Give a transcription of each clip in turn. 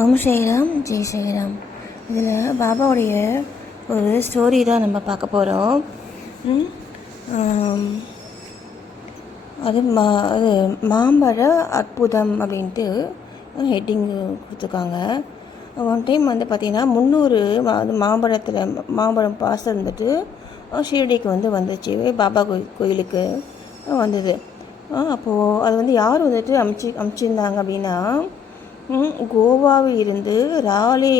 ஓம் ஸ்ரீராம் ஜெய் ஸ்ரீராம். இதில் பாபாவுடைய ஒரு ஸ்டோரி தான் நம்ம பார்க்க போகிறோம். அது மாம்பழ அற்புதம் அப்படின்ட்டு ஹெட்டிங் கொடுத்துருக்காங்க. ஒன் டைம் பார்த்திங்கன்னா 300 மாம்பழம் பாசம் இருந்துட்டு ஷீரடிக்கு வந்துச்சு. பாபா கோயிலுக்கு வந்தது. அப்போது அது யார் அமைச்சிருந்தாங்க அப்படின்னா, கோவாவில் இருந்து ராலே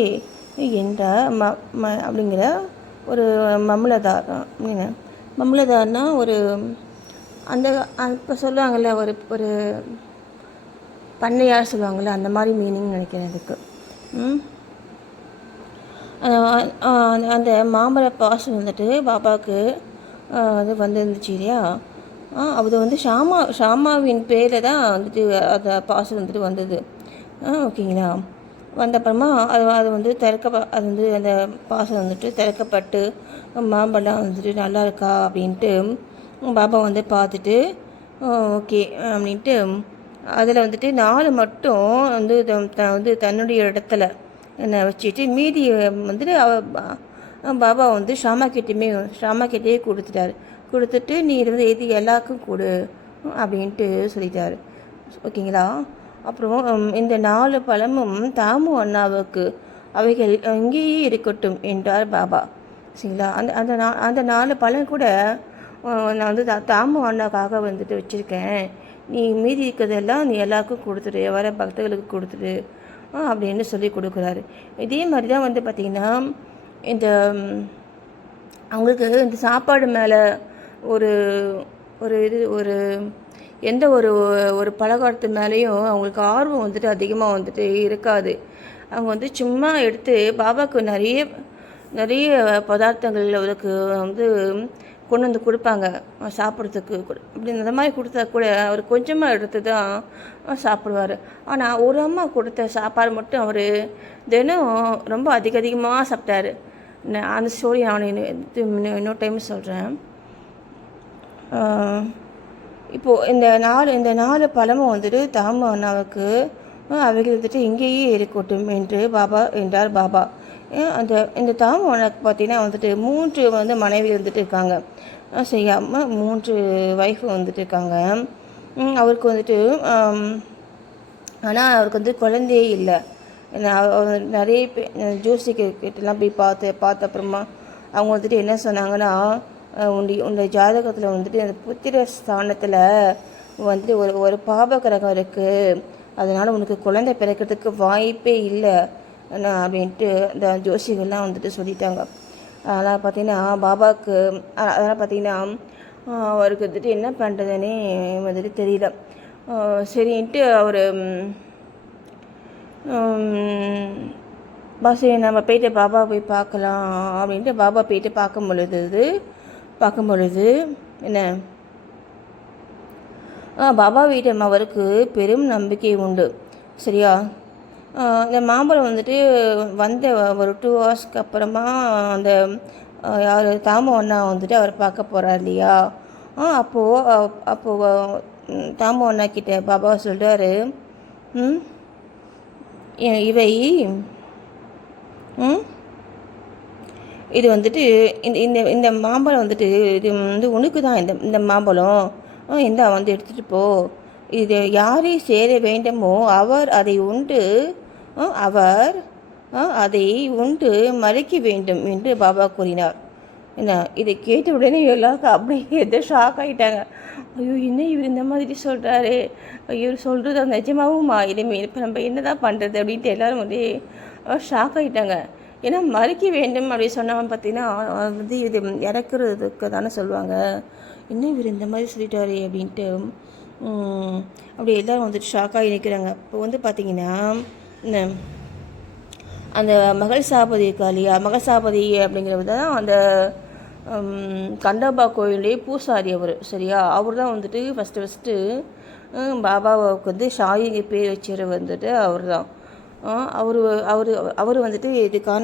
என்ற அப்படிங்கிற ஒரு மம்லதார். மம்லதார்னா ஒரு அந்த இப்போ சொல்லுவாங்கள்ல, ஒரு பண்ணையார் சொல்லுவாங்கள்ல, அந்த மாதிரி மீனிங் நினைக்கிறேன் அதுக்கு. அந்த மாம்பழ பாசம் பாபாவுக்கு அது இருந்துச்சு இல்லையா. அது ஷாமாவின் பேரில் தான் அந்த பாசம் வந்தது. ஓகேங்களா. வந்தப்புறமா அது அந்த பாசம் திறக்கப்பட்டு மாம்பழம் நல்லா இருக்கா அப்படின்ட்டு பாபா பார்த்துட்டு ஓகே அப்படின்ட்டு அதில் 4 மட்டும் தன்னுடைய இடத்துல வச்சுட்டு மீதி பாபா ஷாமா கிட்டேயே கொடுத்துட்டு நீ எது எல்லாருக்கும் கொடு அப்படின்ட்டு சொல்லிட்டாரு. ஓகேங்களா. அப்புறம் இந்த 4 பழமும் தாமு அண்ணாவுக்கு அவைகள் அங்கேயே இருக்கட்டும் என்றார் பாபா. சரிங்களா. அந்த 4 பழம் கூட நான் தாமு அண்ணாவுக்காக வச்சுருக்கேன். நீ மீதி இருக்கிறதெல்லாம் நீ எல்லாருக்கும் கொடுத்துரு, வர பக்தர்களுக்கு கொடுத்துரு அப்படின்னு சொல்லி கொடுக்குறாரு. இதே மாதிரி தான் பார்த்திங்கன்னா இந்த அவங்களுக்கு இந்த சாப்பாடு மேலே ஒரு எந்த ஒரு பலகாரத்து மேலேயும் அவங்களுக்கு ஆர்வம் அதிகமாக இருக்காது. அவங்க சும்மா எடுத்து பாபாவுக்கு நிறைய பதார்த்தங்கள் அவருக்கு கொண்டு கொடுப்பாங்க சாப்பிட்றதுக்கு. அப்படி அந்த மாதிரி கொடுத்தா கூட அவர் கொஞ்சமாக எடுத்து தான் சாப்பிடுவார். ஆனால் ஒரு அம்மா கொடுத்த சாப்பாடு மட்டும் அவர் தினம் ரொம்ப அதிகமாக சாப்பிட்டாரு. அந்த ஸ்டோரி நான் இன்னொரு டைம் சொல்கிறேன். இப்போது இந்த 4 பழமும் தாமு அண்ணாவுக்கு அவைகள் இங்கேயே இருக்கட்டும் என்றார் பாபா. இந்த தாமு அண்ணாவுக்கு பார்த்தீங்கன்னா 3 மனைவி இருக்காங்க. செய்யாமல் 3 ஒய்ஃபு இருக்காங்க. அவருக்கு ஆனால் அவருக்கு குழந்தையே இல்லை. நிறைய ஜோசிக்கிட்டலாம் போய் பார்த்த அப்புறமா அவங்க என்ன சொன்னாங்கன்னா, உன்னுடைய ஜாதகத்தில் அந்த புத்திர ஸ்தானத்தில் ஒரு பாப கிரகம் இருக்குது, அதனால் உனக்கு குழந்தை பிறக்கிறதுக்கு வாய்ப்பே இல்லை அப்படின்ட்டு அந்த ஜோசிகள்லாம் சொல்லிட்டாங்க. அதனால் பார்த்திங்கன்னா பாபாவுக்கு அதனால் பார்த்திங்கன்னா அவருக்கு என்ன பண்ணுறதுன்னே தெரியல. சரின்ட்டு அவர் சரி நம்ம போயிட்டு பாபா போய் பார்க்கலாம் அப்படின்ட்டு பாபா போயிட்டு பார்க்கும் பொழுது என்ன பாபா வீட்டம் அவருக்கு பெரும் நம்பிக்கை உண்டு. சரியா. இந்த மாம்பழம் வந்த ஒரு 2 ஹவர்ஸ்க்கு அப்புறமா அந்த யார் தாமு அண்ணா அவர் பார்க்க போகிறார் இல்லையா. அப்போது தாமு அண்ணா கிட்ட பாபா சொல்கிறாரு, இவை இது இந்த மாம்பழம் இது உனக்கு தான். இந்த மாம்பழம் இந்த எடுத்துகிட்டு போ. இது யாரை சேர வேண்டுமோ அவர் அதை உண்டு மறைக்க வேண்டும் என்று பாபா கூறினார். என்ன இதை கேட்ட உடனே எல்லாருக்கும் அப்படியே ஷாக் ஆகிட்டாங்க. ஐயோ, என்ன இவர் இந்த மாதிரி சொல்கிறாரு, இவர் சொல்கிறது அந்த நிஜமாவுமா இனிமே இப்போ நம்ம என்ன தான் பண்ணுறது அப்படின்ட்டு எல்லோரும் ஷாக் ஆகிட்டாங்க. ஏன்னா மறைக்க வேண்டும் அப்படின்னு சொன்னவன் பார்த்தீங்கன்னா இது இறக்குறதுக்கு தானே சொல்லுவாங்க. இன்னும் இவர் இந்த மாதிரி சொல்லிட்டாரு அப்படின்ட்டு அப்படி எல்லோரும் ஷாக்காகி நிற்கிறாங்க. இப்போ பார்த்திங்கன்னா அந்த மகள்சாபதி இருக்கா இல்லையா, மகள்சாபதி அப்படிங்கிறவர் தான் அந்த கண்டோபா பூசாரி அவர். சரியா. அவர் தான் ஃபஸ்ட்டு பாபாவுக்கு ஷாயிங்க பேர் வச்சவர் அவர் தான். அவர் இதுக்கான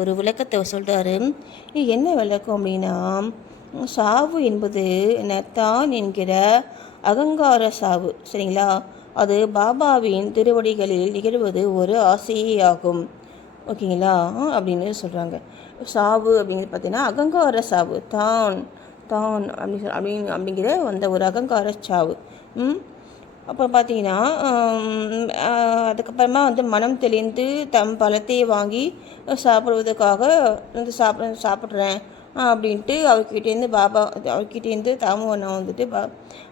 ஒரு விளக்கத்தை சொல்கிறாரு. என்ன விளக்கம் அப்படின்னா, சாவு என்பது தான் என்கிற அகங்கார சாவு. சரிங்களா. அது பாபாவின் திருவடிகளில் நிகழ்வது ஒரு ஆசையே ஆகும். ஓகேங்களா அப்படின்னு சொல்கிறாங்க. சாவு அப்படிங்கிறது பார்த்தீங்கன்னா அகங்கார சாவு, தான் தான் அப்படிங்கிற அந்த ஒரு அகங்கார சாவு. அப்புறம் பார்த்தீங்கன்னா அதுக்கப்புறமா வந்து மனம் தெளிந்து தம் பழத்தை வாங்கி சாப்பிடுவதற்காக வந்து சாப்பிட்றேன் அப்படின்ட்டு அவர்கிட்டேருந்து தாமுவண்ணா வந்துட்டு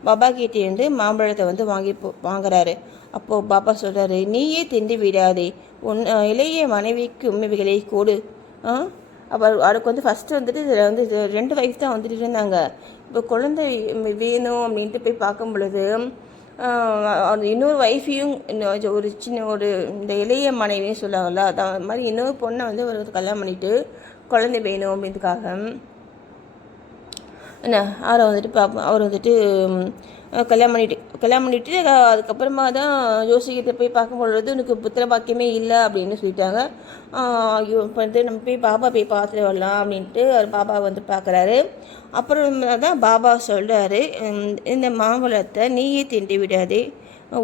பாபா கிட்டேருந்து மாம்பழத்தை வந்து வாங்குறாரு. அப்போது பாபா சொல்கிறாரு, நீயே திண்டு விடாதே, உன் இளைய மனைவிக்கும் இவைகளை கொடு. அப்போ அவருக்கு வந்து ஃபஸ்ட்டு வந்துட்டு இதில் வந்து 2 வயசு தான் வந்துட்டு இருந்தாங்க. இப்போ குழந்தை வேணும் அப்படின்ட்டு போய் பார்க்கும் பொழுது இன்னொரு ஒய்ஃபையும் ஒரு சின்ன ஒரு இந்த இளைய மனைவியும் சொல்லுவாங்கள்ல, அது மாதிரி இன்னொரு பொண்ணை வந்து ஒரு கல்யாணம் பண்ணிவிட்டு குழந்தை வேணும் அப்படின்றதுக்காக என்ன அவர் வந்துட்டு கல்யாணம் பண்ணிவிட்டு அதுக்கப்புறமா தான் ஜோசிகிட்ட போய் பார்க்கும் பொழுது உனக்கு புத்திர பாக்கியமே இல்லை அப்படின்னு சொல்லிட்டாங்க. ஐயோ இப்போ வந்து நம்ம போய் பாபா போய் பார்த்துட்டு வரலாம் அப்படின்ட்டு அவர் பாபா வந்து பார்க்குறாரு. அப்புறம் தான் பாபா சொல்கிறாரு, இந்த மாம்பழத்தை நீயே திண்டி விடாதே,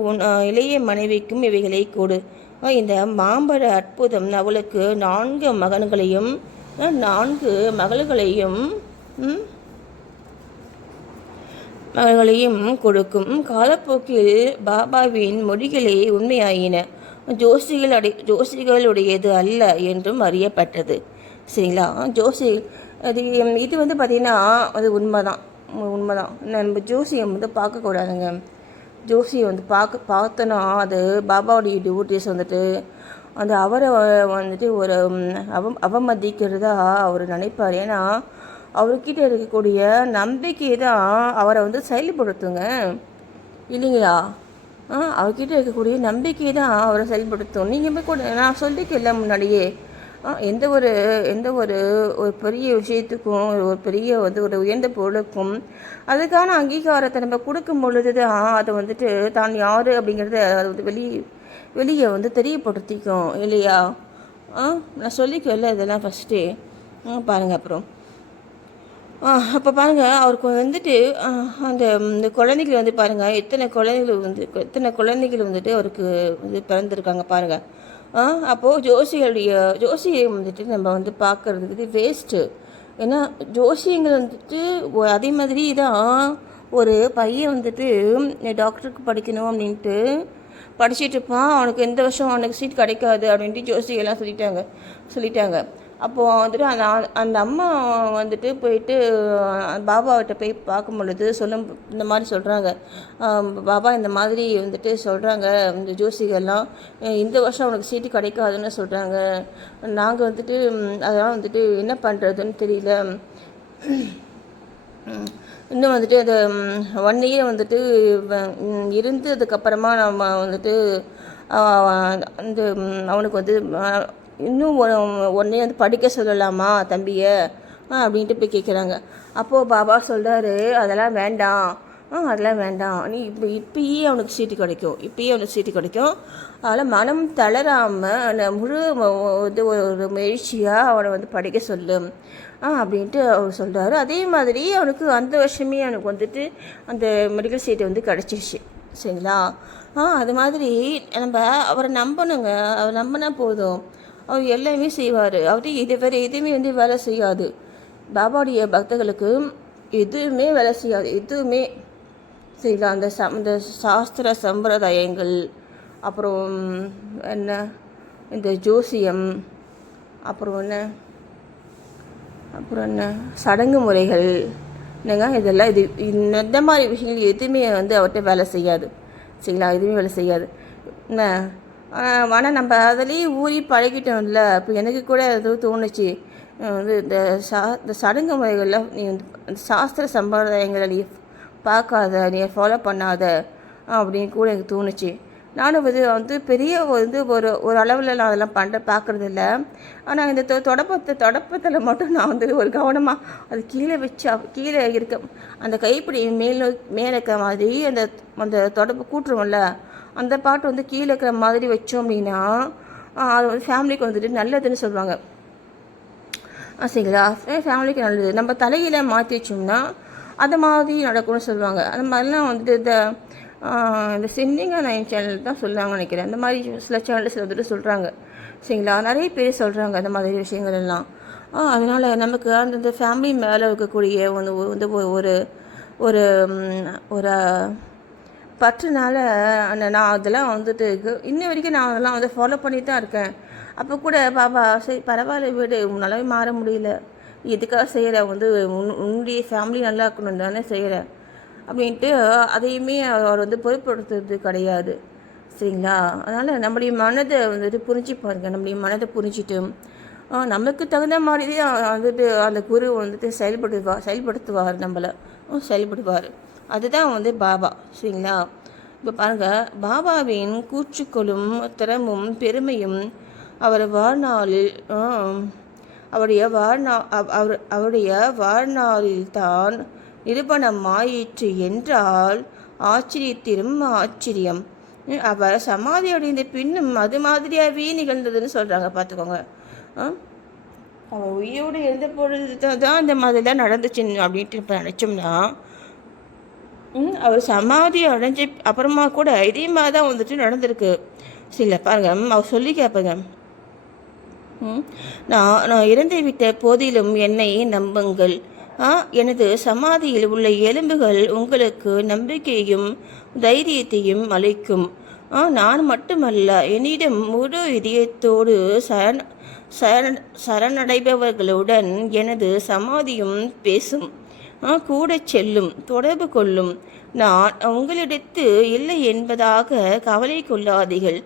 உன் இளைய மனைவிக்கும் இவைகளை கொடு. இந்த மாம்பழ அற்புதம் அவளுக்கு 4 மகன்களையும் 4 மகள்களையும் கொடுக்கும். காலப்போக்கில் பாபாவின் மொழிகளே உண்மையாயின, ஜோசிகளுடையது அல்ல என்றும் அறியப்பட்டது. சரிங்களா? இது வந்து பார்த்திங்கன்னா அது உண்மைதான். நம்ம ஜோசியம் வந்து பார்க்கக்கூடாதுங்க. ஜோசியை வந்து பார்த்தோன்னா அது பாபாவுடைய டியூட்டிஸ் வந்துட்டு அந்த அவரை வந்துட்டு ஒரு அவமதிக்கிறதா அவர் நினைப்பார். ஏன்னா அவர்கிட்ட இருக்கக்கூடிய நம்பிக்கை தான் அவரை வந்து செயல்படுத்துங்க, இல்லைங்களா? அவர்கிட்ட இருக்கக்கூடிய நம்பிக்கை தான் அவரை செயல்படுத்தும். நீங்கள் போய் கூட நான் சொல்லிக்கல முன்னாடியே, எந்த ஒரு பெரிய விஷயத்துக்கும் ஒரு பெரிய வந்து ஒரு உயர்ந்த பொருளுக்கும் அதுக்கான அங்கீகாரத்தை நம்ம கொடுக்கும் பொழுது தான் அதை வந்துட்டு தான் யார் அப்படிங்கிறத அது வந்து வெளியே வந்து தெரியப்படுத்திக்கும், இல்லையா? நான் சொல்லிக்கல இதெல்லாம் ஃபஸ்ட்டு பாருங்கள். அப்புறம் அப்போ பாருங்கள், அவருக்கு வந்துட்டு இந்த குழந்தைகள் வந்து பாருங்கள், எத்தனை குழந்தைகள் வந்துட்டு அவருக்கு வந்து பிறந்திருக்காங்க பாருங்கள். அப்போது ஜோசியை வந்துட்டு நம்ம வந்து பார்க்குறதுக்கு வேஸ்ட்டு. ஏன்னா ஜோசியங்கள் வந்துட்டு அதே மாதிரி தான் ஒரு பையன் வந்துட்டு டாக்டருக்கு படிக்கணும் அப்படின்ட்டு படிச்சுட்டு இருப்பான். அவனுக்கு எந்த வருஷம் அவனுக்கு சீட் கிடைக்காது அப்படின்ட்டு ஜோசியெல்லாம் சொல்லிட்டாங்க. அப்போது வந்துட்டு அந்த அம்மா வந்துட்டு போயிட்டு பாபாவிட்ட போய் பார்க்கும் பொழுது இந்த மாதிரி சொல்கிறாங்க, பாபா இந்த மாதிரி வந்துட்டு சொல்கிறாங்க இந்த ஜோசிகர்லாம், இந்த வருஷம் அவனுக்கு சீட்டு கிடைக்காதுன்னு சொல்கிறாங்க. நாங்கள் வந்துட்டு அதெல்லாம் வந்துட்டு என்ன பண்ணுறதுன்னு தெரியல. இன்னும் வந்துட்டு அந்த 1 இயர் வந்துட்டு இருந்து அதுக்கப்புறமா நம்ம வந்துட்டு அந்த அவனுக்கு வந்து இன்னும் 1 இயர் வந்து படிக்க சொல்லலாமா தம்பியை அப்படின்ட்டு போய் கேட்குறாங்க. அப்போது பாபா சொல்கிறாரு, அதெல்லாம் வேண்டாம், நீ இப்பயே அவனுக்கு சீட்டு கிடைக்கும். அதனால் மனம் தளராமல் முழு இது ஒரு முயற்சியாக அவனை வந்து படிக்க சொல்லு அப்படின்ட்டு அவர் சொல்கிறாரு. அதே மாதிரி அவனுக்கு அந்த வருஷமே அவனுக்கு வந்துட்டு அந்த மெடிக்கல் சீட்டு வந்து கிடச்சிருச்சு. சரிங்களா? அது மாதிரி நம்ம அவரை நம்பணுங்க. அவர் நம்பினா போதும், அவர் எல்லாமே செய்வார். அவர் வேறு எதுவுமே வந்து வேலை செய்யாது. பாபாவுடைய பக்தர்களுக்கு எதுவுமே வேலை செய்யாது, எதுவுமே. சரிங்களா? அந்த சாஸ்திர சம்பிரதாயங்கள், அப்புறம் என்ன இந்த ஜோசியம், அப்புறம் என்ன சடங்கு முறைகள், என்னங்க இதெல்லாம் இந்த மாதிரி விஷயங்கள் எதுவுமே வந்து அவர்கிட்ட வேலை செய்யாது. சரிங்களா? எதுவுமே வேலை செய்யாது என்ன. ஆனால் நம்ம அதிலேயே ஊறி பழகிட்டோம்ல. இப்போ எனக்கு கூட எதுவும் தோணுச்சு, வந்து இந்த சடங்கு முறைகளில் நீ வந்து சாஸ்திர சம்பிரதாயங்களை நீ பார்க்காத, நீ ஃபாலோ பண்ணாத அப்படின்னு கூட எனக்கு தோணுச்சு. நானும் வந்து பெரிய வந்து ஒரு அளவில் நான் அதெல்லாம் பார்க்குறதில்ல. ஆனால் இந்த தொடப்பத்தில் மட்டும் நான் வந்து ஒரு கவனமாக அது கீழே இருக்க அந்த கைப்பிடி மேலே இருக்கிற மாதிரி அந்த தொடப்பு கூட்டுருவோம்ல, அந்த பாட்டு வந்து கீழே இருக்கிற மாதிரி வச்சோம் அப்படின்னா அது வந்து ஃபேமிலிக்கு வந்துட்டு நல்லதுன்னு சொல்லுவாங்க. சரிங்களா? ஃபேமிலிக்கு நல்லது. நம்ம தலையில் மாற்றி வச்சோம்னா அந்த மாதிரி நடக்கும்னு சொல்லுவாங்க. அந்த மாதிரிலாம் வந்துட்டு இந்த சிந்திங்கா 9 சேனல் தான் சொல்லுவாங்கன்னு நினைக்கிறேன். அந்த மாதிரி சில சேனலில் சில வந்துட்டு சொல்கிறாங்க சரிங்களா. நிறைய பேர் சொல்கிறாங்க அந்த மாதிரி விஷயங்கள் எல்லாம். அதனால் நமக்கு அந்த ஃபேமிலி மேலே இருக்கக்கூடிய வந்து ஒரு ஒரு ஒரு பற்றுனால நான் அதெல்லாம் வந்துட்டு இன்ன வரைக்கும் நான் அதெல்லாம் வந்து ஃபாலோ பண்ணிட்டு தான் இருக்கேன். அப்போ கூட பாபா சரி பரவாயில்ல வீடு உன்னாலே மாற முடியல, எதுக்காக செய்கிற வந்து உன்னுடைய ஃபேமிலி நல்லா இருக்கணும் தானே செய்கிற அப்படின்ட்டு அதையுமே அவர் வந்து பொருட்படுத்துறது கிடையாது சரிங்களா. அதனால் நம்முடைய மனதை வந்துட்டு புரிஞ்சு பாருங்க, நம்முடைய மனதை புரிஞ்சுட்டு நமக்கு தகுந்த மாதிரி வந்துட்டு அந்த குரு வந்துட்டு செயல்படுத்துவார் நம்மளை செயல்படுவார். அதுதான் வந்து பாபா சரிங்களா. இப்போ பாருங்கள், பாபாவின் கூற்றுக்களும் திறமும் பெருமையும் அவர் வாழ்நாளில் அவருடைய வாழ்நாளில்தான் நிரூபணமாயிற்று என்றால் ஆச்சரியத்திலும் ஆச்சரியம். அவர் சமாதி அடைந்த பின்னும் அது மாதிரியாகவே நிகழ்ந்ததுன்னு சொல்கிறாங்க. பார்த்துக்கோங்க, அவர் உயிரோடு இருந்த பொழுது தான் இந்த மாதிரிலாம் நடந்துச்சுன்னு அப்படின்ட்டு இப்போ நினச்சோம்னா அவர் சமாதி அடைஞ்ச அப்புறமா கூட இதே மாதிரி தான் வந்துட்டு நடந்திருக்கு. சில பாருங்க, அவர் சொல்லி கேட்பேங்க, நான் இறந்து விட்ட போதிலும் என்னை நம்புங்கள். எனது சமாதியில் உள்ள எலும்புகள் உங்களுக்கு நம்பிக்கையும் தைரியத்தையும் அளிக்கும். நான் மட்டுமல்ல, என்னிடம் முழு இதயத்தோடு சரணடைபவர்களுடன் எனது சமாதியும் பேசும், கூட செல்லும், தொடர்பு கொள்ளும். நான் உங்களிடத்து இல்லை என்பதாக கவலை கொள்ளாதீர்கள்.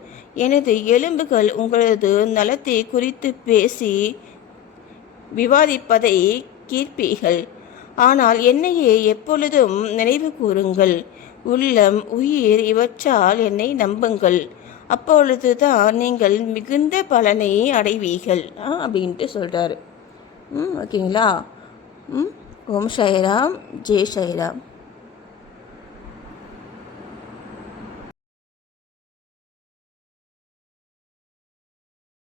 எனது எலும்புகள் உங்களது நலத்தை குறித்து பேசி விவாதிப்பதை கேட்பீர்கள். ஆனால் என்னையே எப்பொழுதும் நினைவு கூறுங்கள். உள்ளம், உயிர் இவற்றால் என்னை நம்புங்கள். அப்பொழுது தான் நீங்கள் மிகுந்த பலனை அடைவீர்கள் அப்படின்ட்டு சொல்கிறாரு. ஓகேங்களா. ஓம் சாய்ராம், ஜெய் சாய்ராம்.